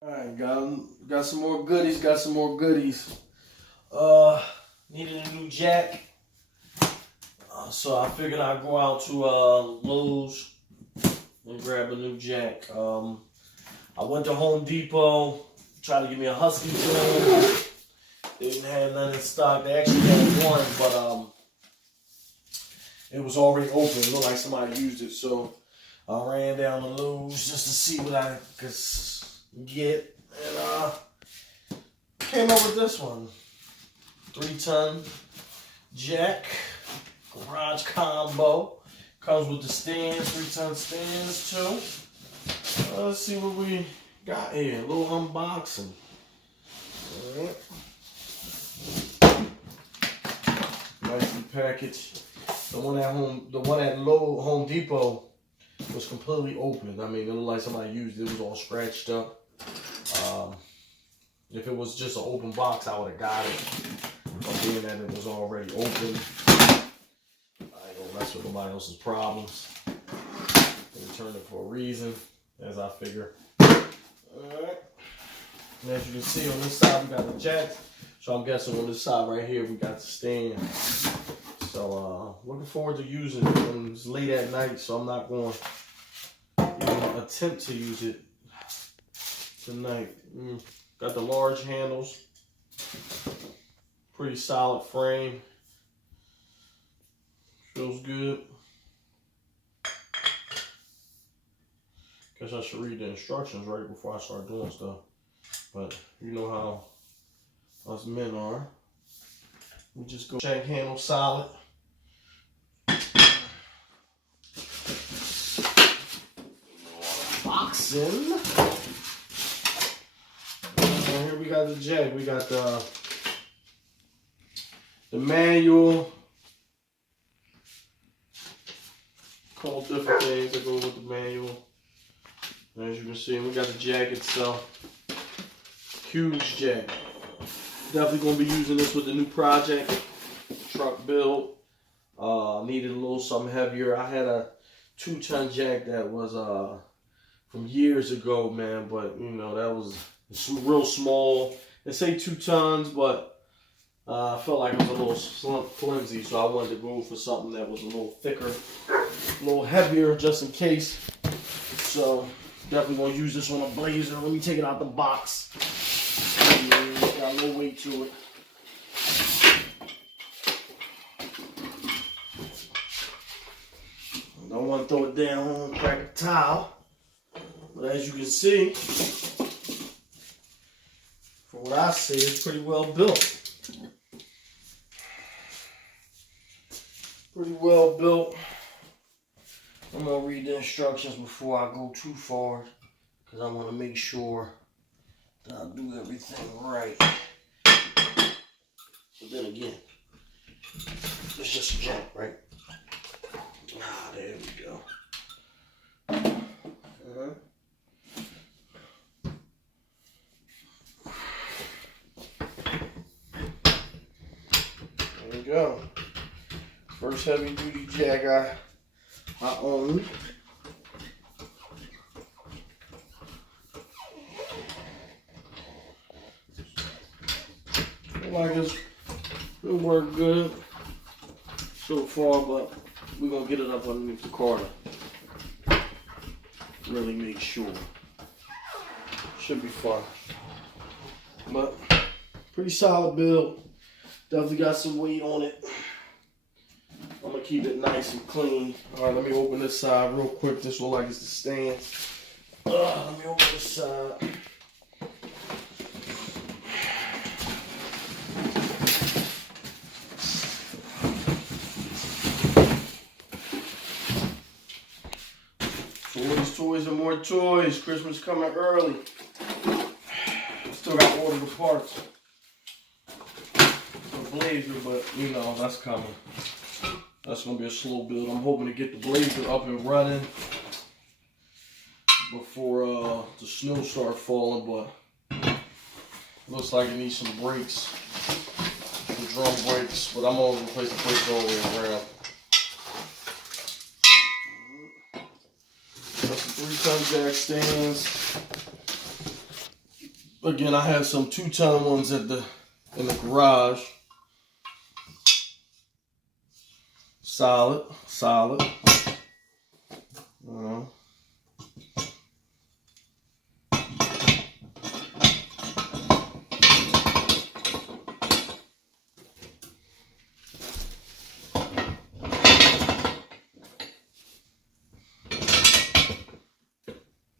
Alright, got some more goodies, Needed a new jack. So I figured I'd go out to Lowe's and grab a new jack. I went to Home Depot, tried to get me a Husky trim. They didn't have none in stock. They actually had one, but it was already open. It looked like somebody used it. So I ran down to Lowe's just to see what I could get, and came up with this one. 3-ton jack, garage combo. Comes with the stands, 3-ton stands too. Let's see what we got here. A little unboxing. Alright. Nicely packaged. The one at Home Depot was completely open. I mean, it looked like somebody used it. It was all scratched up. If it was just an open box, I would have got it. But being that it was already open, I ain't gonna mess with nobody else's problems. They returned it for a reason, as I figure. Alright. And as you can see on this side, we got the jack. So I'm guessing on this side right here, we got the stand. So looking forward to using it. It's late at night, so I'm not going to attempt to use it tonight. Got the large handles. Pretty solid frame. Feels good. Guess I should read the instructions right before I start doing stuff. But you know how us men are. We just go check handle solid. Boxing. And here we got the jack. We got the manual. Couple different things that go with the manual. And as you can see, we got the jack itself. Huge jack. Definitely gonna be using this with the new project. Truck build. Needed a little something heavier. I had a 2-ton jack that was from years ago, man, but you know, that was real small. They say 2 tons, but I felt like it was a little flimsy, so I wanted to go for something that was a little thicker, a little heavier, just in case. So definitely gonna use this on a Blazer. Let me take it out the box. Got a little weight to it. Don't want to throw it down and crack a towel. But as you can see, from what I see, it's pretty well built. Pretty well built. I'm going to read the instructions before I go too far, because I want to make sure that I do everything right. But then again, it's just a jack, right? Ah, there we go. There we go. First heavy duty jack I own. Like it'll work good so far, but we're gonna get it up underneath the car to really make sure. Should be fun. But pretty solid build. Definitely got some weight on it. I'm gonna keep it nice and clean. Alright, let me open this side real quick. This looks like it's the stand. Let me open this side. Toys and more toys. Christmas coming early. Still got to order the parts for Blazer, but you know, that's coming. That's going to be a slow build. I'm hoping to get the Blazer up and running before the snow starts falling, but looks like it needs some brakes, some drum brakes, but I'm going to replace the brakes all the way around. Got some 3-ton jack stands. Again, I had some 2-ton ones in the garage. Solid.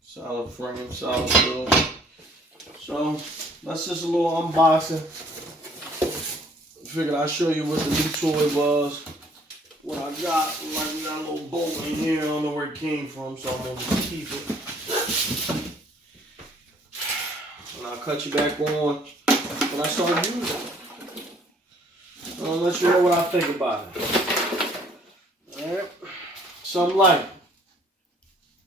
Solid frame, solid build. So that's just a little unboxing. Figured I'd show you what the new toy was. What I got, like we got a little bolt in here. I don't know where it came from, so I'm gonna keep it. And I'll cut you back on when I start using it. I'll let you know what I think about it. Alright? Something like